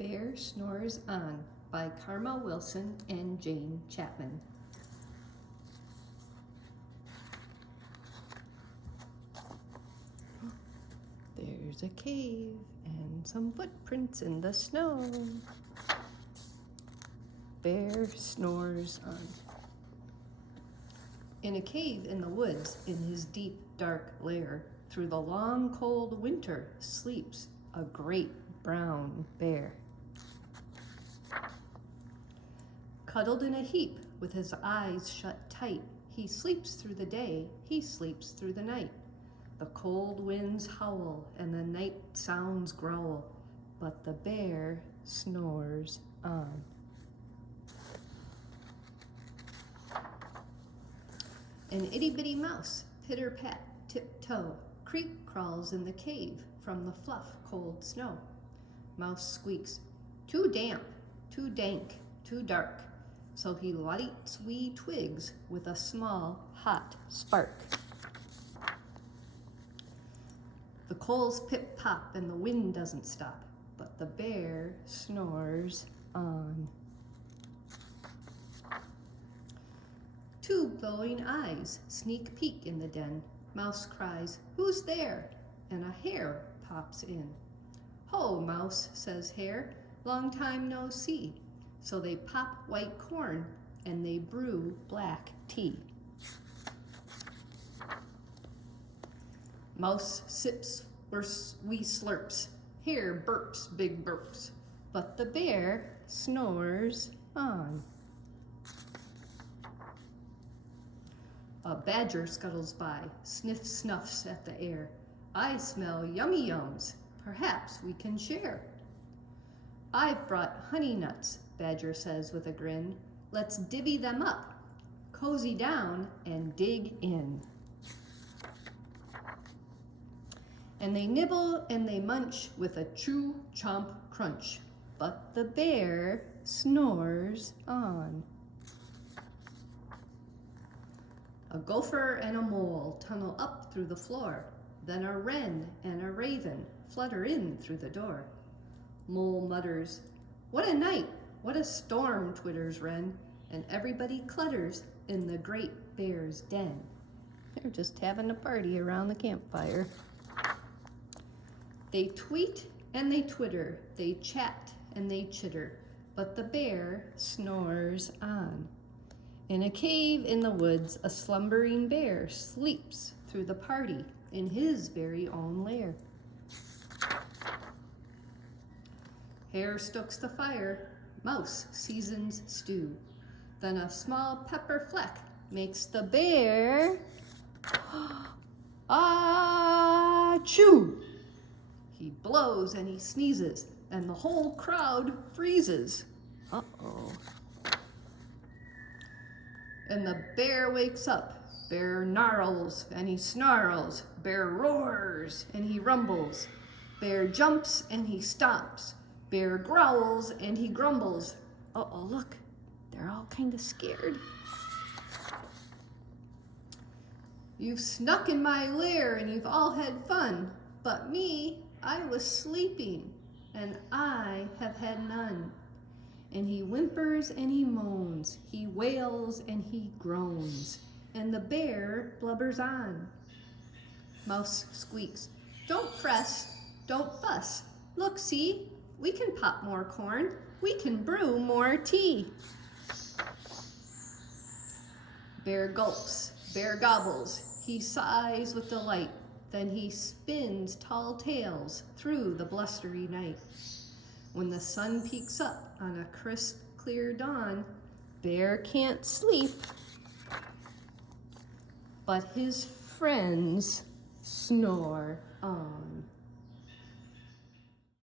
Bear Snores On by Karma Wilson and Jane Chapman. There's a cave and some footprints in the snow. Bear snores on. In a cave in the woods, in his deep, dark lair, through the long, cold winter, sleeps a great brown bear. Cuddled in a heap, with his eyes shut tight, he sleeps through the day, he sleeps through the night. The cold winds howl and the night sounds growl, but the bear snores on. An itty-bitty mouse, pitter-pat, tip-toe, creep crawls in the cave from the fluff, cold snow. Mouse squeaks, "Too damp, too dank, too dark," so he lights wee twigs with a small, hot spark. The coals pip-pop and the wind doesn't stop, but the bear snores on. Two glowing eyes sneak peek in the den. Mouse cries, "Who's there?" and a hare pops in. "Ho, Mouse," says Hare, "long time no see." So they pop white corn and they brew black tea. Mouse sips wee slurps. Hare burps big burps. But the bear snores on. A badger scuttles by, sniffs at the air. "I smell yummy yums. Perhaps we can share." "I've brought honey nuts," Badger says with a grin. "Let's divvy them up, cozy down, and dig in." And they nibble and they munch with a chew, chomp, crunch. But the bear snores on. A gopher and a mole tunnel up through the floor. Then a wren and a raven flutter in through the door. Mole mutters, "What a night, what a storm," twitters wren, and everybody clutters in the great bear's den. They're just having a party around the campfire. They tweet and they twitter, they chat and they chitter, but the bear snores on. In a cave in the woods, a slumbering bear sleeps through the party in his very own lair. Hare stokes the fire, Mouse seasons stew. Then a small pepper fleck makes the bear achoo. He blows and he sneezes, and the whole crowd freezes. Uh-oh. And the bear wakes up. Bear gnarls and he snarls. Bear roars and he rumbles. Bear jumps and he stomps. Bear growls and he grumbles. Uh-oh, look, they're all kind of scared. "You've snuck in my lair and you've all had fun, but me, I was sleeping, and I have had none." And he whimpers and he moans, he wails and he groans, and the bear blubbers on. Mouse squeaks, "Don't press, don't fuss. Look, see, we can pop more corn, we can brew more tea." Bear gulps, bear gobbles, he sighs with delight, then he spins tall tales through the blustery night. When the sun peeks up on a crisp, clear dawn, Bear can't sleep, but his friends snore on.